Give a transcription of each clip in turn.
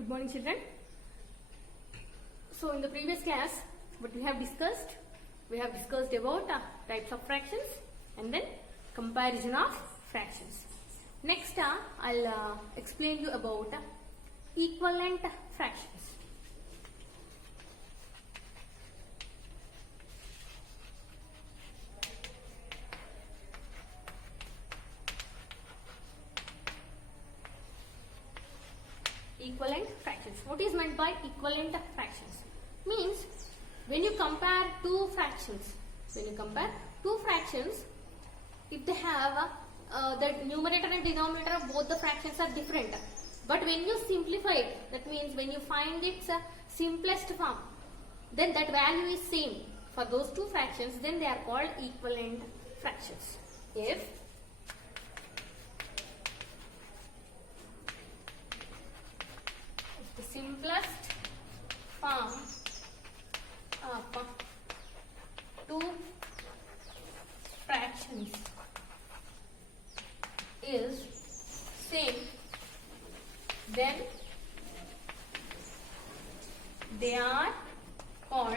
Good morning, children. So in the previous class, what we have discussed about types of fractions and then comparison of fractions. Next, I'll explain you about equivalent fractions. Equivalent fractions. What is meant by equivalent fractions? Means when you compare two fractions, if they have the numerator and denominator of both the fractions are different, but when you simplify it, that means when you find its simplest form, then that value is same for those two fractions, then they are called equivalent fractions. If the simplest form of two fractions is same, then they are called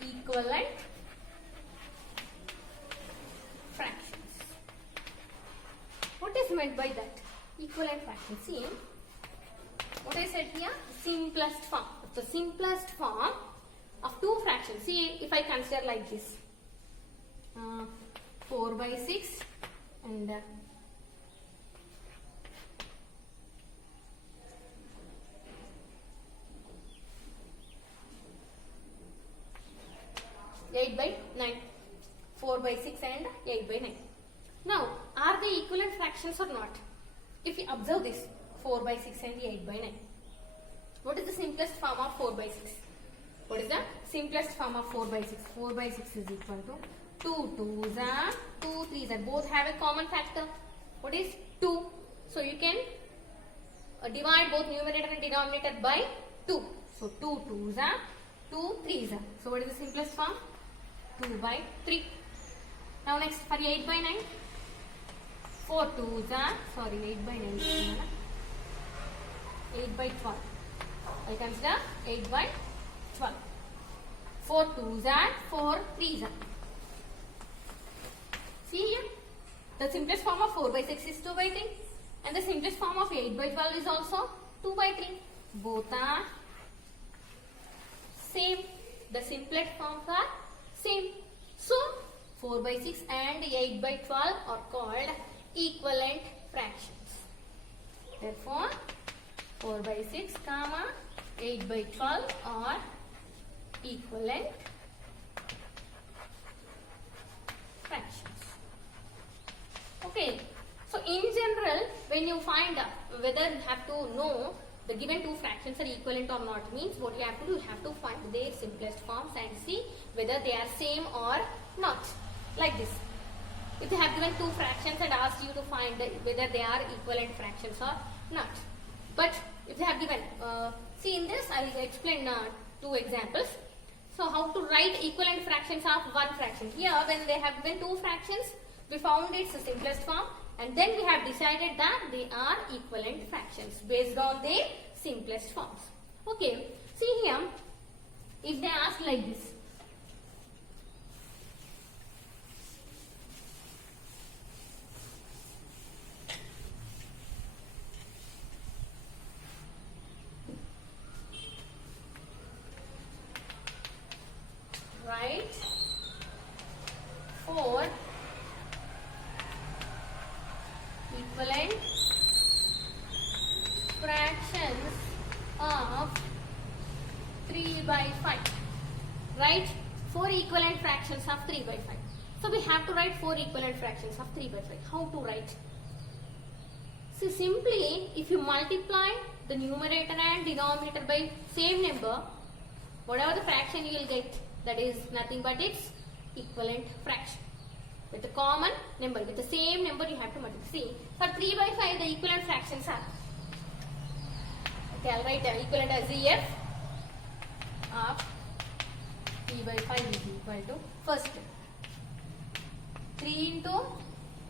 equivalent fractions. What is meant by that? Equivalent fraction. See, what I said here, simplest form. The simplest form of two fractions. See, if I consider like this, 4 by 6 and 8 by 9. 4 by 6 and 8 by 9. Now, are they equivalent fractions or not? If you observe this, 4 by 6 and 8 by 9. What is the simplest form of 4 by 6? What is the simplest form of 4 by 6? 4 by 6 is equal to 2 2s are 2 3s are. Both have a common factor. What is 2? So you can divide both numerator and denominator by 2. So 2 2s are 2 3s are. So what is the simplest form? 2 by 3. Now next for 8 by 9. 4 2s are, 8 by 9. 8 by 12. I consider 8 by 12. 4 2s are, 4 3s are. See here, the simplest form of 4 by 6 is 2 by 3 and the simplest form of 8 by 12 is also 2 by 3. Both are same. The simplest forms are same. So, 4 by 6 and 8 by 12 are called equivalent fractions. Therefore, 4 by 6 comma 8 by 12 are equivalent fractions. Okay. So, in general, when you find whether you have to know the given two fractions are equivalent or not, means what you have to do, you have to find their simplest forms and see whether they are same or not. Like this. If they have given two fractions and asked you to find whether they are equivalent fractions or not. But if they have given, see in this I will explain two examples. So how to write equivalent fractions of one fraction. Here when they have given two fractions, we found its simplest form and then we have decided that they are equivalent fractions based on their simplest forms. Okay, see here, if they ask like this. Write 4 equivalent fractions of 3 by 5. Write 4 equivalent fractions of 3 by 5. So we have to write 4 equivalent fractions of 3 by 5. How to write? So simply if you multiply the numerator and denominator by same number, whatever the fraction you will get, that is nothing but its equivalent fraction. With the common number, with the same number you have to multiply. See, for 3 by 5 the equivalent fractions are, okay, I will write equivalent as EF of 3 by 5 is equal to, first 3 into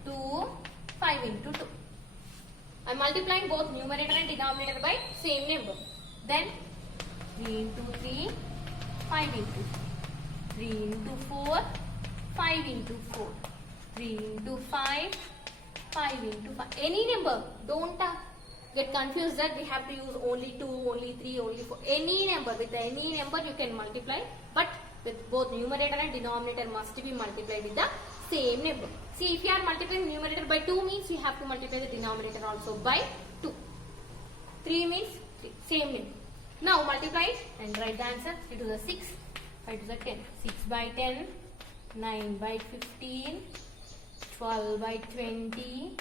2, 5 into 2. I'm multiplying both numerator and denominator by same number. Then 3 into 3, 5 into 3 into 4, 5 into 4, 3 into 5, 5 into 5. Any number. Don't get confused that we have to use only 2, only 3, only 4. Any number. With any number you can multiply. But with both numerator and denominator must be multiplied with the same number. See, if you are multiplying numerator by 2 means you have to multiply the denominator also by 2. 3 means 3. Same number. Now multiply it and write the answer. 3 to the 6, 5 to the 10. 6 by 10, 9 by 15, 12 by 20,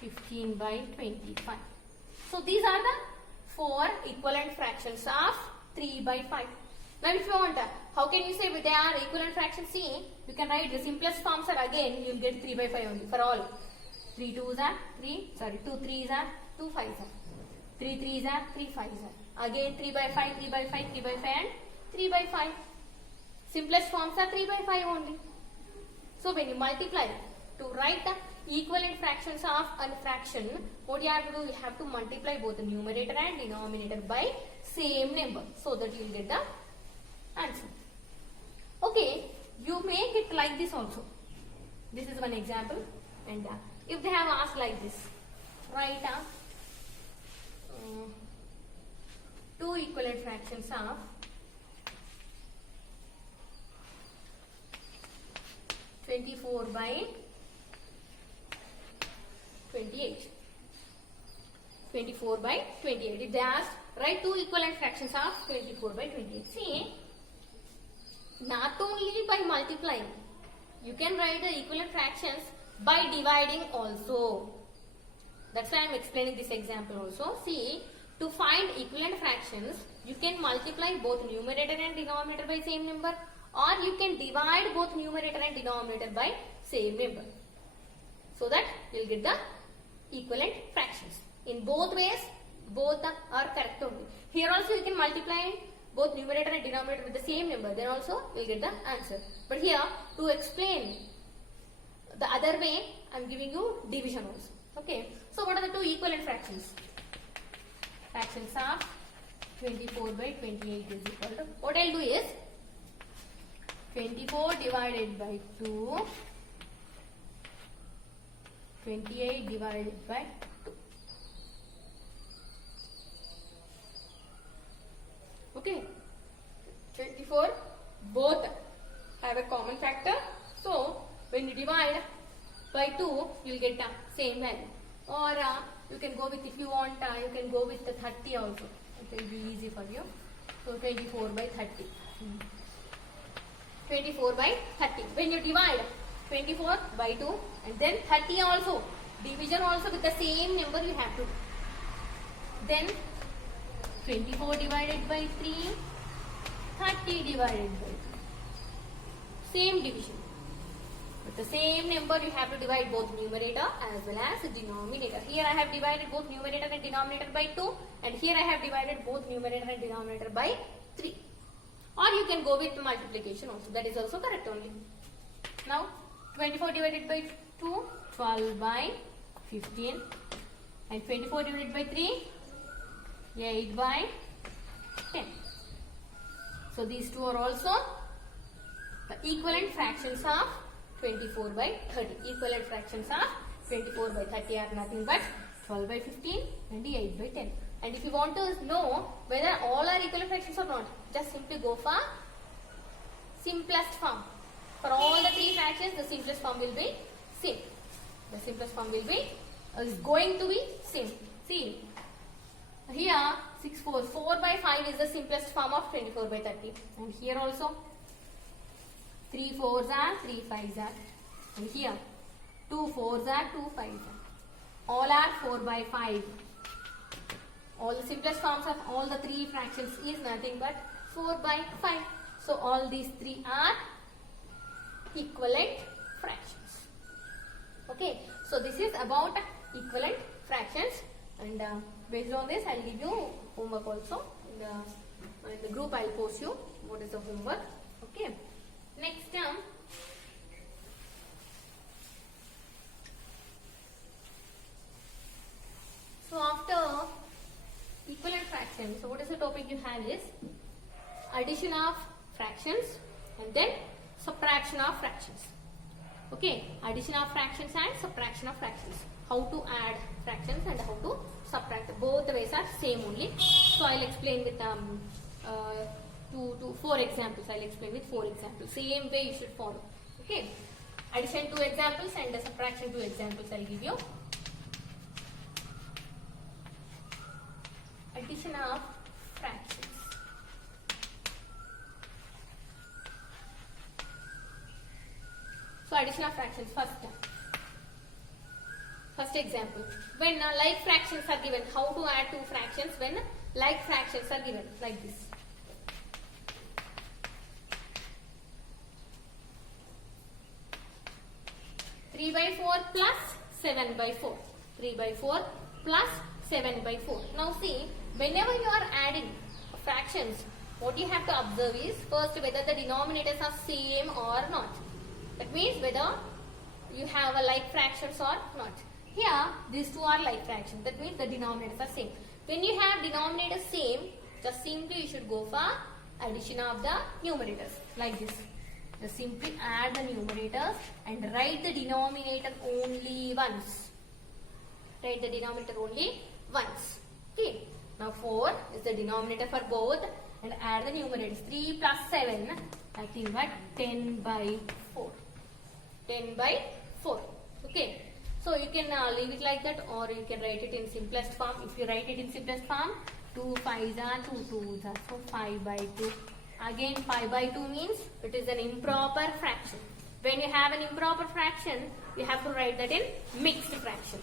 15 by 25. So these are the 4 equivalent fractions of 3 by 5. Now if you want, how can you say they are equivalent fractions? See, you can write the simplest forms are again, you will get 3 by 5 only for all. 3 2s are 3, sorry, 2 3s are 2 5s are. 3 3s are 3 5s are. Again 3 by 5, 3 by 5, 3 by 5 and 3 by 5. Simplest forms are 3 by 5 only. So when you multiply, to write the equivalent fractions of a fraction, what you have to do, you have to multiply both the numerator and denominator by same number, so that you will get the answer. Okay, you make it like this also. This is one example. And if they have asked like this, write 2 equivalent fractions of 24 by 28. 24 by 28. If they ask, write 2 equivalent fractions of 24 by 28. See, not only by multiplying, you can write the equivalent fractions by dividing also. That's why I am explaining this example also. See, to find equivalent fractions, you can multiply both numerator and denominator by same number, or you can divide both numerator and denominator by same number, so that you will get the equivalent fractions. In both ways, both are correct only. Here also you can multiply both numerator and denominator with the same number, then also you will get the answer. But here, to explain the other way, I am giving you division also. Okay. So what are the 2 equivalent fractions? Fractions of 24 by 28 is equal to, what I will do is 24 divided by 2, 28 divided by 2. Okay. 24 both have a common factor. So when you divide by 2, you will get the same value. Or you can go with, if you want, you can go with the 30 also. It will be easy for you. So 24 by 30. 24 by 30. When you divide 24 by 2 and then 30 also, division also with the same number you have to. Then 24 divided by 3, 30 divided by 2. Same division. With the same number you have to divide both numerator as well as denominator. Here I have divided both numerator and denominator by 2, and here I have divided both numerator and denominator by 3. Or you can go with multiplication also. That is also correct only. Now 24 divided by 2, 12 by 15, and 24 divided by 3, 8 by 10. So these two are also the equivalent fractions of 24 by 30. Equivalent fractions of 24 by 30 are nothing but 12 by 15 and 8 by 10. And if you want to know whether all are equivalent fractions or not, just simply go for simplest form. For all the 3 fractions, the simplest form will be same. The simplest form will be is going to be same. See, here 6 4 4 by 5 is the simplest form of 24 by 30. And here also 3 4s are 3 5s are. And here 2 4s are 2 5s are. All are 4 by 5. All the simplest forms of all the 3 fractions is nothing but 4 by 5. So all these 3 are equivalent fractions. Okay. So this is about equivalent fractions, and based on this I will give you homework also. In the group I will post you what is the homework. Okay. Next term. fraction. So what is the topic you have is addition of fractions and then subtraction of fractions. Okay, addition of fractions and subtraction of fractions. How to add fractions and how to subtract. Both the ways are same only. So I'll explain with 4 examples. I'll explain with 4 examples. Same way you should follow. Okay. Addition 2 examples and subtraction 2 examples I'll give you. Addition of fractions. So addition of fractions first example. When like fractions are given, how to add two fractions when like fractions are given like this. Three by 4 plus 7 by 4. 3 by 4 plus 7 by 4. Now see, whenever you are adding fractions, what you have to observe is first whether the denominators are same or not. That means whether you have a like fractions or not. Here, these two are like fractions. That means the denominators are same. When you have denominators same, just simply you should go for addition of the numerators like this. Just simply add the numerators and write the denominator only once. Write the denominator only once. Okay. Now 4 is the denominator for both and add the numerators. 3 plus 7, nothing but 10 by 4. 10 by 4. Okay. So you can leave it like that or you can write it in simplest form. If you write it in simplest form, 2 5s are 2 2s are, so 5 by 2. Again 5 by 2 means it is an improper fraction. When you have an improper fraction, you have to write that in mixed fraction.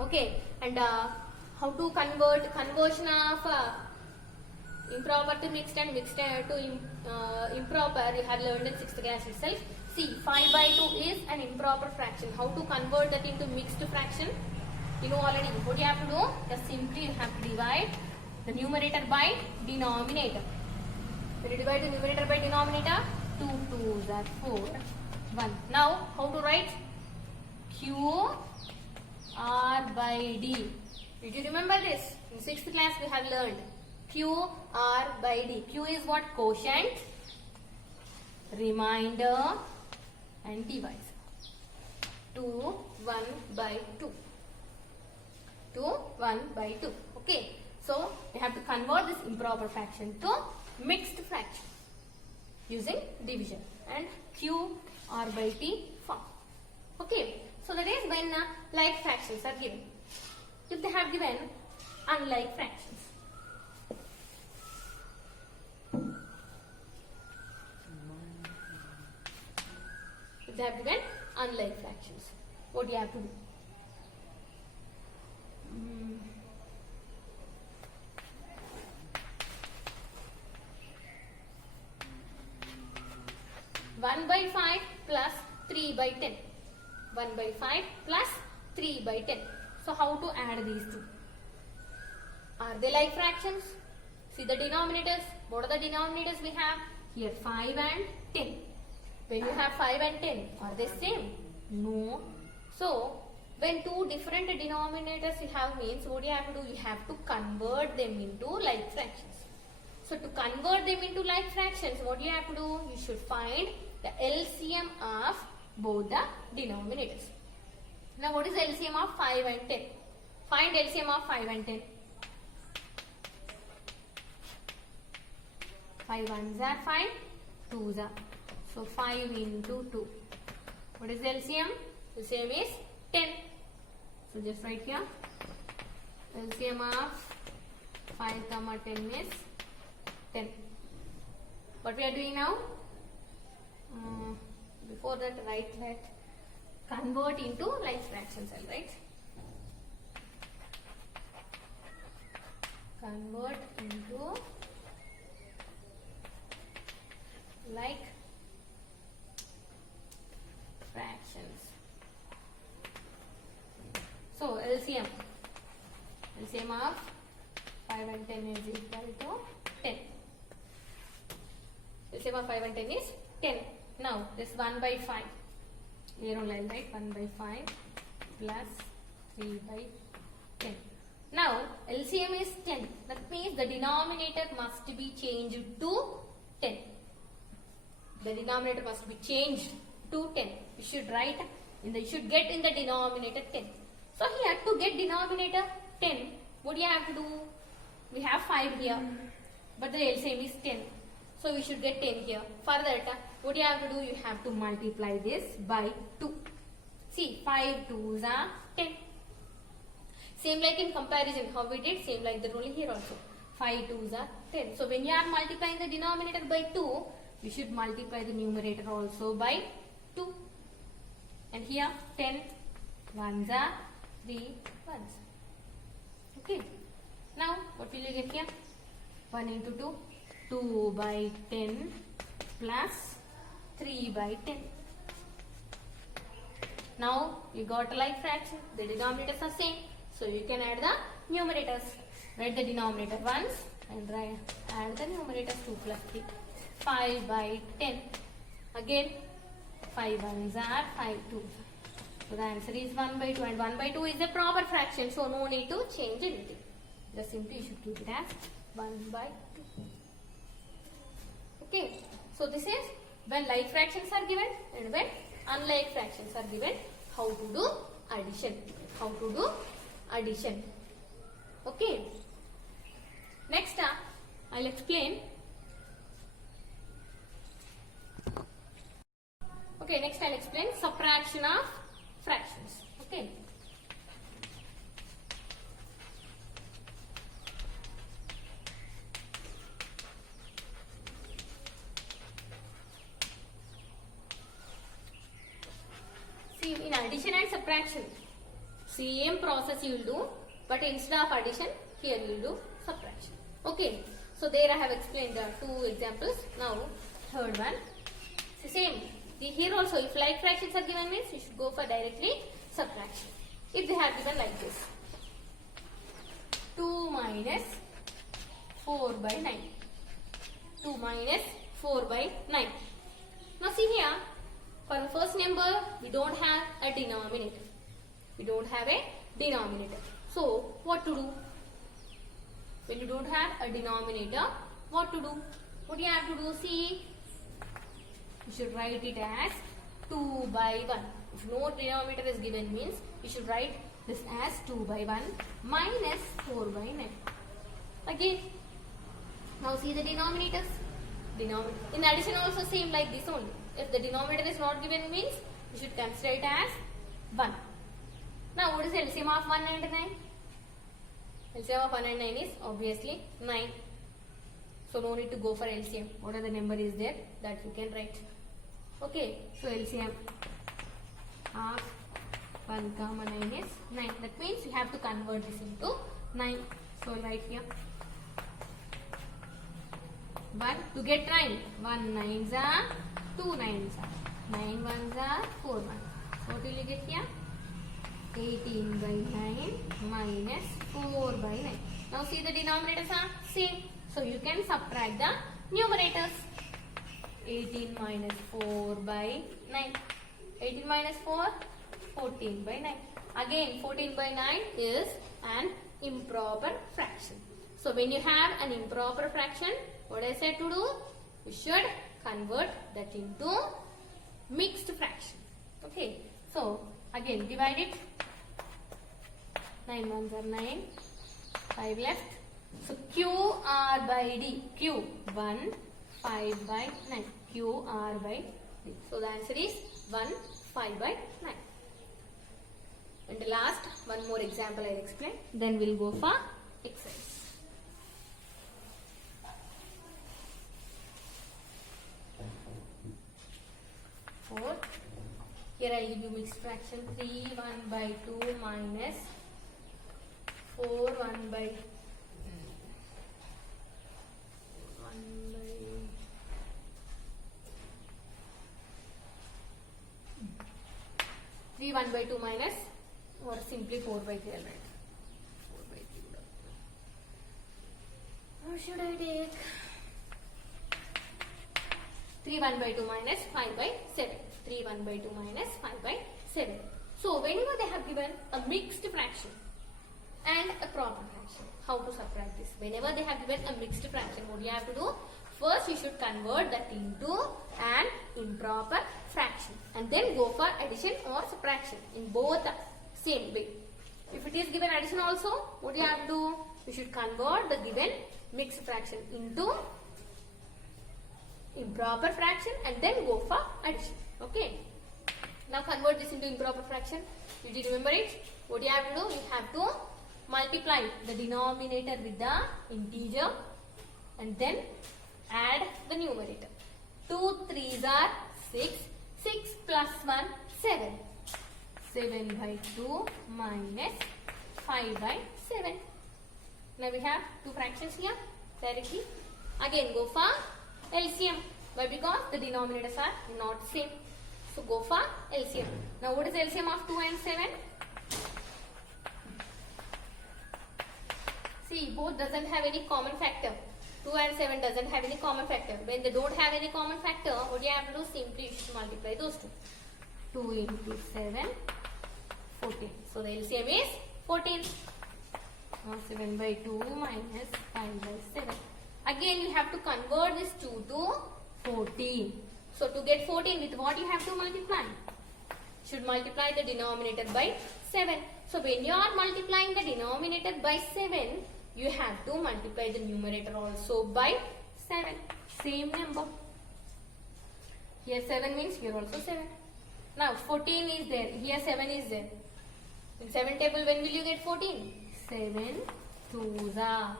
Okay. And how to conversion of improper to mixed and mixed to improper, you have learned in 6th class itself. See, 5 by 2 is an improper fraction. How to convert that into mixed fraction? You know already. What you have to do? Just simply you have to divide the numerator by denominator. When you divide the numerator by denominator, 2 2s are 4, 1. Now, how to write? Q R by D. Did you remember this? In 6th class we have learned Q R by D. Q is what? Quotient, remainder and divisor. 2 1 by 2. 2 1 by 2. Okay. So we have to convert this improper fraction to mixed fraction using division and Q R by T form. Okay. So that is when like fractions are given. If they have given unlike fractions. If they have given unlike fractions, what do you have to do? One by 5 plus 3 by 10. 1 by 5 plus 3 by 10. So how to add these two? Are they like fractions? See the denominators. What are the denominators we have? Here 5 and 10. When you have 5 and 10, are they same? No. So when two different denominators you have means what do you have to do? You have to convert them into like fractions. So to convert them into like fractions, what do you have to do? You should find the LCM of both the denominators. Now what is the LCM of 5 and 10? Find LCM of 5 and 10. 5 ones are 5, 2s are. So 5 into 2. What is the LCM? LCM is 10. So just write here. LCM of 5, 10 is 10. What we are doing now? Before that, write that convert into like fractions, right? Convert into like fractions. So LCM of 5 and 10 is equal to 10. LCM of 5 and 10 is 10. Now this 1 by 5. Here on line, right? 1 by 5 plus 3 by 10. Now LCM is 10. That means the denominator must be changed to 10. The denominator must be changed to 10. You should write you should get in the denominator 10. So here to get denominator 10, what do you have to do? We have 5 here, but the LCM is 10. So we should get 10 here. For that, what do you have to do? You have to multiply this by 2. See, 5 2s are 10. Same like in comparison, how we did, same like that only here also. 5 2s are 10. So when you are multiplying the denominator by 2, you should multiply the numerator also by 2. And here 10 1s are 3 1s. Okay. Now what will you get here? 1 into 2, 2 by 10 plus 3 by 10. Now you got a like fraction. The denominators are same. So you can add the numerators. Write the denominator once and add the numerators 2 plus 3. 5 by 10. Again 5 1s are 5 2s. So the answer is 1 by 2, and 1 by 2 is a proper fraction. So no need to change anything. Just simply you should keep it as 1 by 2. Okay. So this is when like fractions are given and when unlike fractions are given, how to do addition. How to do addition. Okay. Next I'll explain. Okay, next I'll explain subtraction of fractions. Okay. See, in addition and subtraction, same process you will do, but instead of addition, here you will do subtraction. Okay. So there I have explained the 2 examples. Now third one, same. Here also, if like fractions are given means you should go for directly subtraction. If they have given like this, 2 minus 4 by 9. 2 minus 4 by 9. Now see here, for the first number, we don't have a denominator. We don't have a denominator. So what to do? When you don't have a denominator, what to do? What do you have to do? See, you should write it as 2 by 1. If no denominator is given means you should write this as 2 by 1 minus 4 by 9. Again, now see the denominators. In addition also same like this only. If the denominator is not given means you should consider it as 1. Now what is the LCM of 1 and 9? LCM of 1 and 9 is obviously 9. So no need to go for LCM. Whatever the number is there, that you can write. Okay, so LCM of 1 comma 9 is 9. That means you have to convert this into 9. So write here 1 to get 9. 1 9s are 2 9s are 9 1s are 4 1. So what will you get here? 18 by 9 minus 4 by 9. Now see the denominators are same. So you can subtract the numerators. 18 minus 4 by 9. 18 minus 4, 14 by 9. Again 14 by 9 is an improper fraction. So when you have an improper fraction, what I said to do? You should convert that into mixed fraction. Okay. So again divide it. 9 ones are 9. 5 left. So QR by D. Q 1 5 by 9. QR by D. So the answer is 1 5 by 9. And the last one more example I'll explain. Then we'll go for exercise. Here I'll give you mixed fraction 3 1 by 2 minus 4 1 by 3 1 by 2 minus, or simply 4 by 3, right? 4 by 3. What should I take? 3 1 by 2 minus 5 by 7. 3 1 by 2 minus 5 by 7. So whenever they have given a mixed fraction, and a proper fraction. How to subtract this? Whenever they have given a mixed fraction, what do you have to do? First, you should convert that into an improper fraction and then go for addition or subtraction in both the same way. If it is given addition also, what do you have to do? You should convert the given mixed fraction into improper fraction and then go for addition. Okay. Now convert this into improper fraction. Did you remember it? What do you have to do? You have to multiply the denominator with the integer and then add the numerator. 2 3s are 6. 6 plus 1, 7. 7 by 2 minus 5 by 7. Now we have two fractions here directly. Again go for LCM. Why? Because the denominators are not same. So go for LCM. Now what is LCM of 2 and 7? See, both doesn't have any common factor. 2 and 7 doesn't have any common factor. When they don't have any common factor, what do you have to do? Simply you should multiply those two. 2 into 7, 14. So the LCM is 14. Now 7 by 2 minus 5 by 7. Again you have to convert this 2 to 14. So to get 14, with what you have to multiply? Should multiply the denominator by 7. So when you are multiplying the denominator by 7, you have to multiply the numerator also by 7. Same number. Here 7 means here also 7. Now 14 is there. Here 7 is there. In 7 table, when will you get 14? 7 2s are.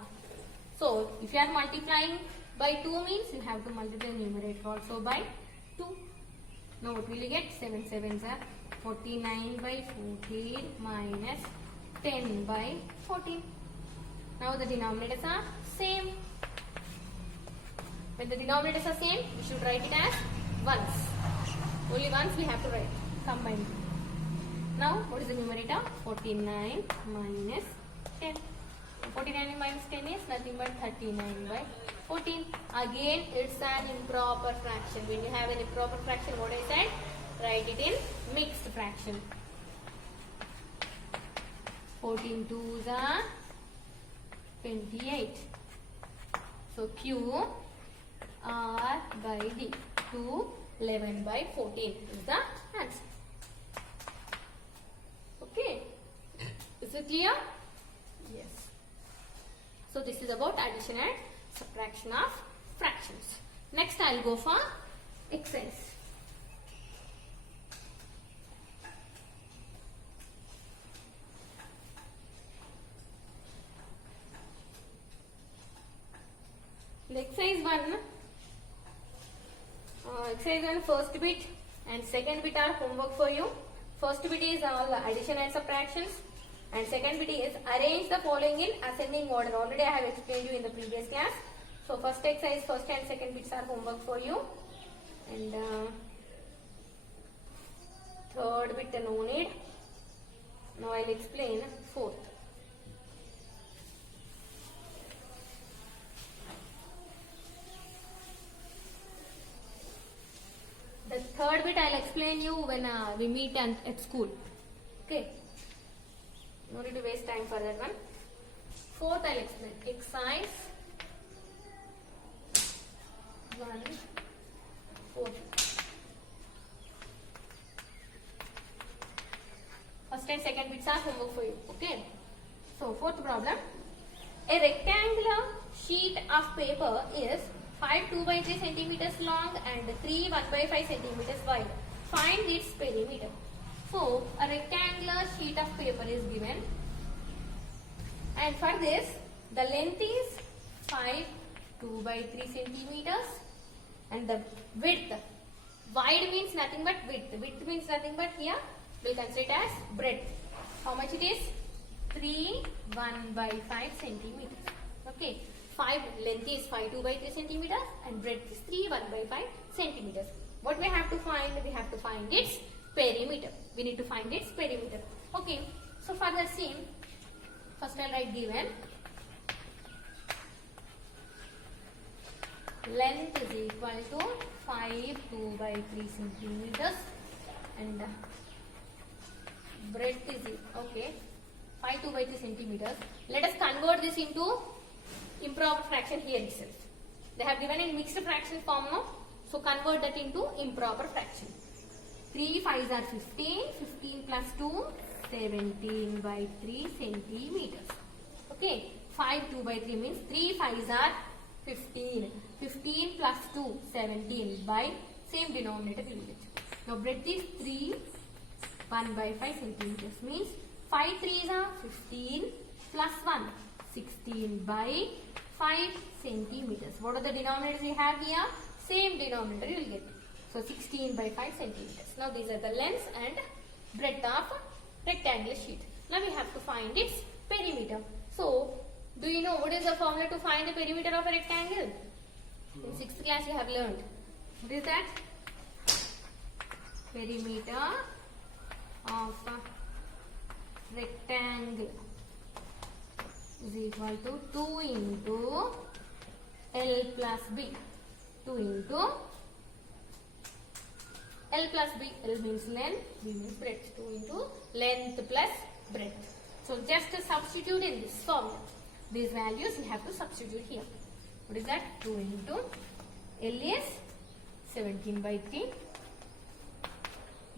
So if you are multiplying by 2 means you have to multiply the numerator also by 2. Now what will you get? 7 7s are 49 by 14 minus 10 by 14. Now the denominators are same. When the denominators are same, we should write it as ones. Only once we have to write. Combine. Now what is the numerator? 49 minus 10. 49 minus 10 is nothing but 39 by 14. Again it's an improper fraction. When you have an improper fraction, what I said? Write it in mixed fraction. 14 2s are 28. So Q R by D. 2 11 by 14 is the answer. Okay. Is it clear? Yes. So this is about addition and subtraction of fractions. Next I will go for exercise. The exercise 1 first bit and second bit are homework for you. First bit is all addition and subtractions and second bit is arrange the following in ascending order. Already I have explained you in the previous class. So first exercise, first and second bits are homework for you and third bit no need. Now I will explain fourth. The third bit I will explain you when we meet at school. Okay. No need to waste time for that one. Fourth I will explain. Exercise 1 4. First and second bits are homework for you. Okay. So fourth problem. A rectangular sheet of paper is 5 2 by 3 centimeters long and 3 1 by 5 centimeters wide. Find its perimeter. So a rectangular sheet of paper is given and for this the length is 5 2 by 3 centimeters and the width, wide means nothing but width, width means nothing but here we will consider it as breadth. How much it is? 3 1 by 5 centimeters. Okay. 5 length is 5 2 by 3 centimeters and breadth is 3 1 by 5 centimeters. What we have to find? We have to find its perimeter. We need to find its perimeter. Okay. So for the same, first I will write given length is equal to 5 2 by 3 centimeters and breadth is okay 5 2 by 3 centimeters. Let us convert this into improper fraction here itself. They have given in mixed fraction form, no? So convert that into improper fraction. 3 5s are 15. 15 plus 2, 17 by 3 centimeters. Okay. 5 2 by 3 means 3 5s are 15. 15 plus 2, 17 by same denominator we will get. Now breadth is 3 1 by 5 centimeters means 5 3s are 15 plus 1 16 by 5 centimeters. What are the denominators we have here? Same denominator you will get. So 16 by 5 centimeters. Now these are the length and breadth of rectangular sheet. Now we have to find its perimeter. So do you know what is the formula to find the perimeter of a rectangle? In 6th class you have learned. What is that? Perimeter of a rectangle is equal to 2 into L plus B. 2 into L plus B. L means length, B means breadth. 2 into length plus breadth. So just substitute in this formula. These values you have to substitute here. What is that? 2 into L is 17 by 3.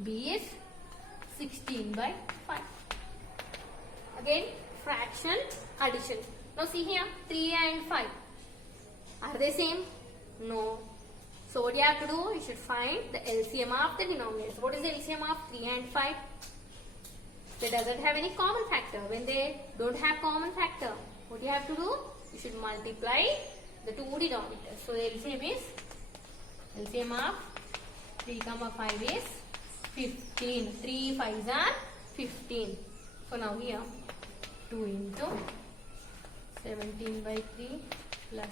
B is 16 by 5. Again, fraction, addition. Now see here, 3 and 5. Are they same? No. So what you have to do? You should find the LCM of the denominators. What is the LCM of 3 and 5? They doesn't have any common factor. When they don't have common factor, what you have to do? You should multiply the two denominators. So the LCM of 3 comma 5 is 15. 3 5s are 15. So now here 2 into 17 by 3 plus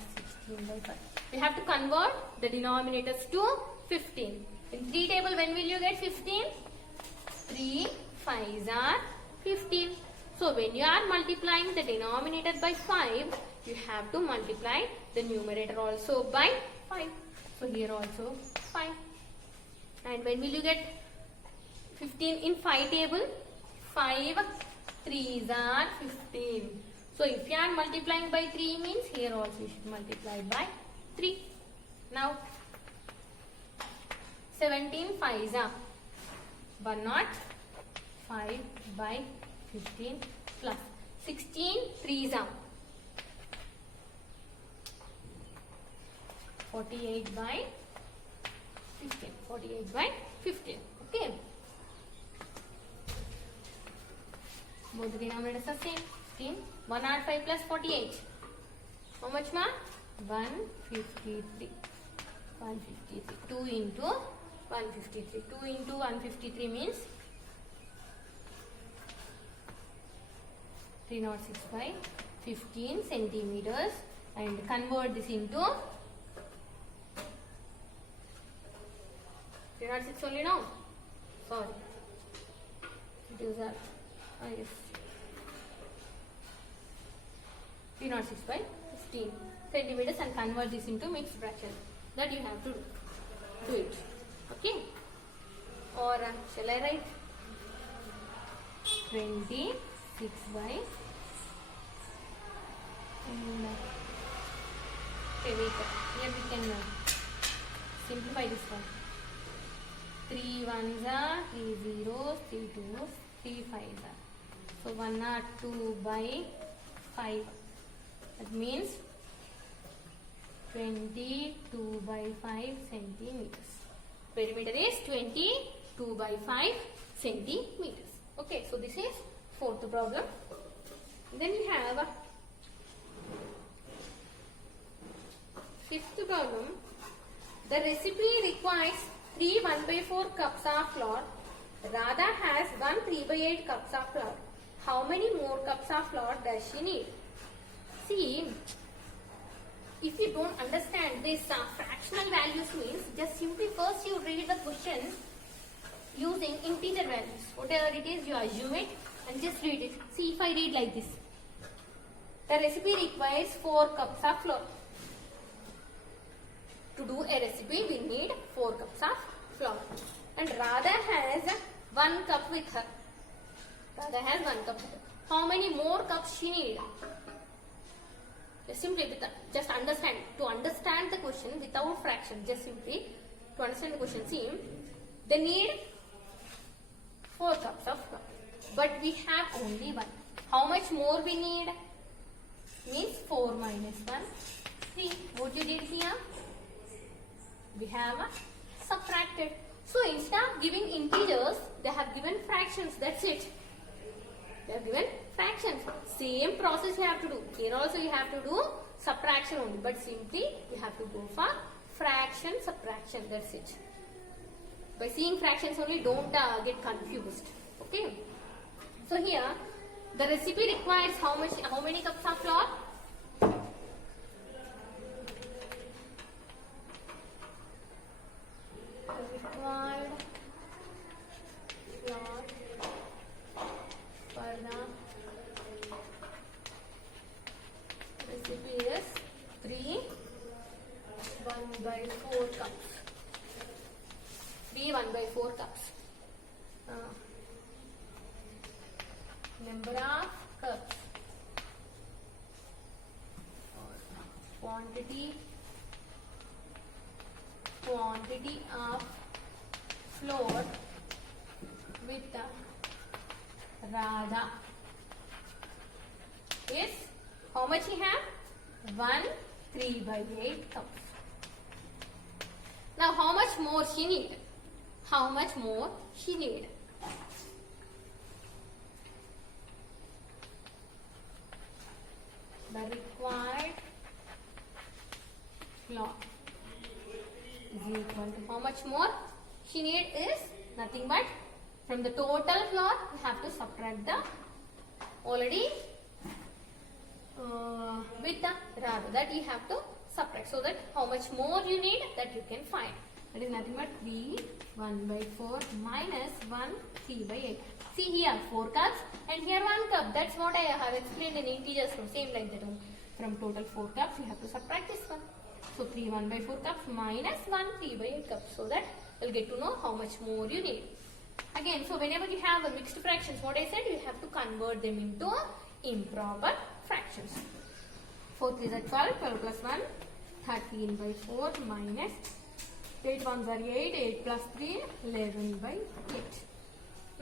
16 by 5. We have to convert the denominators to 15. In 3 table, when will you get 15? 3 5s are 15. So when you are multiplying the denominator by 5, you have to multiply the numerator also by 5. So here also 5. And when will you get 15 in 5 table? 5 3s are 15. So if you are multiplying by 3 means here also you should multiply by 3. Now 17 5s are 105 by 15 plus 16 3s are 48 by 15. 48 by 15. Okay. Both the denominators are same. 15. 105 plus 48. How much ma? 153. 153. 2 into 153. 2 into 153 means 306 by 15 centimeters. And convert this into 306 only now? Sorry. It is a yes. 306 by 15 centimeters and convert this into mixed fraction. That you have to do it. Okay? Or shall I write? 26 by okay, wait. Here we can simplify this one. 3 1s are 3 zeros, 3 2s, 3 5s are. So 102 by 5. That means 22 by 5 centimeters. Perimeter is 22 by 5 centimeters. Okay, so this is fourth problem. Then we have fifth problem. The recipe requires 3 1 by 4 cups of flour. Radha has 1 3 by 8 cups of flour. How many more cups of flour does she need? See, if you don't understand this fractional values means, just simply first you read the question using integer values. Whatever it is, you assume it and just read it. See, if I read like this. The recipe requires 4 cups of flour. To do a recipe, we need 4 cups of flour. And Radha has 1 cup with her. Radha has 1 cup with her. how many more cups she need? Simply just understand. To understand the question without fraction, just simply to understand the question. See, they need 4 cups of flour, but we have only 1. How much more we need? Means 4 minus 1, 3. What you did here? We have subtracted. So instead of giving integers, they have given fractions. That's it. They have given fractions. Same process you have to do. Here also you have to do subtraction only, but simply you have to go for fraction, subtraction. That's it. By seeing fractions only, don't get confused. Okay. So here the recipe requires how many cups of flour? Required flour for the recipe is 3 1/4 cups. 3 1/4 cups. Number of cups or quantity of flour with Radha is how much he have? 1 3/8 cups. Now how much more she need? How much more she need? The required flour is equal to how much more she need is nothing but from the total flour we have to subtract the already with the rather that you have to subtract, so that how much more you need that you can find. That is nothing but 3 1/4 minus 1 3/8. See here 4 cups and here 1 cup. That's what I have explained in integers from same like that. From total 4 cups you have to subtract this one. So 3 1/4 cups minus 1 3/8 cups, so that you'll get to know how much more you need. Again, so whenever you have a mixed fractions, what I said, you have to convert them into improper fractions. 4 3s are 12, 12 plus 1, 13/4 minus 8 1s are 8, 8 plus 3, 11/8.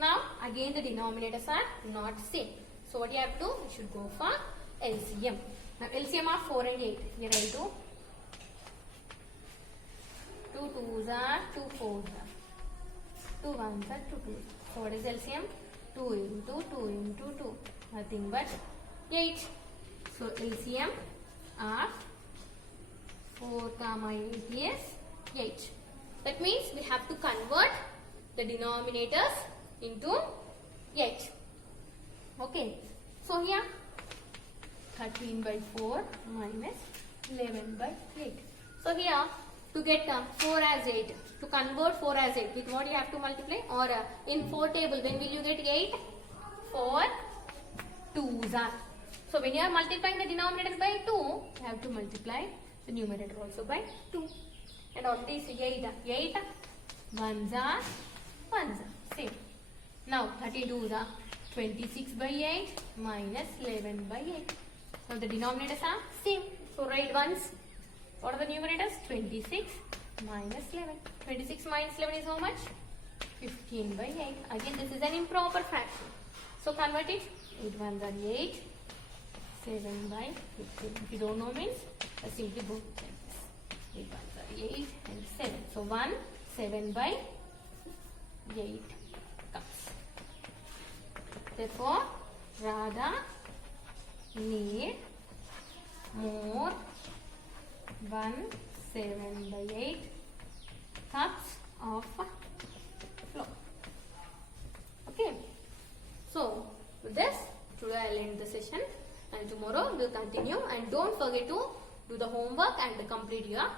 Now, again the denominators are not same. So what you have to do? You should go for LCM. Now, LCM of 4 and 8. Here I do 2 2s are 2 4s are 2 1s are 2 2s. So what is LCM? 2 into 2 into 2. Nothing but 8. So LCM of 4 comma 8 is 8. That means we have to convert the denominators into 8. Okay. So here 13/4 minus 11/8. So here to get 4 as 8, to convert 4 as 8, with what you have to multiply? Or in 4 table, when will you get 8? 4 2s are. So when you are multiplying the denominator by 2, you have to multiply the numerator also by 2. And already see 8. 8 1s are 1s are same. Now 32s are 26/8 minus 11/8. Now the denominators are same. So write once. What are the numerators? 26 minus 11. 26 minus 11 is how much? 15/8. Again, this is an improper fraction. So convert it. 8 1s are 8. 7/15. If you don't know means, simply go like this. 8 1s are 8 and 7. So 1 7/8 comes. Therefore, Radha need more 1 7/8 cups of flour. Okay. So with this, today I'll end the session and tomorrow we'll continue, and don't forget to do the homework and complete your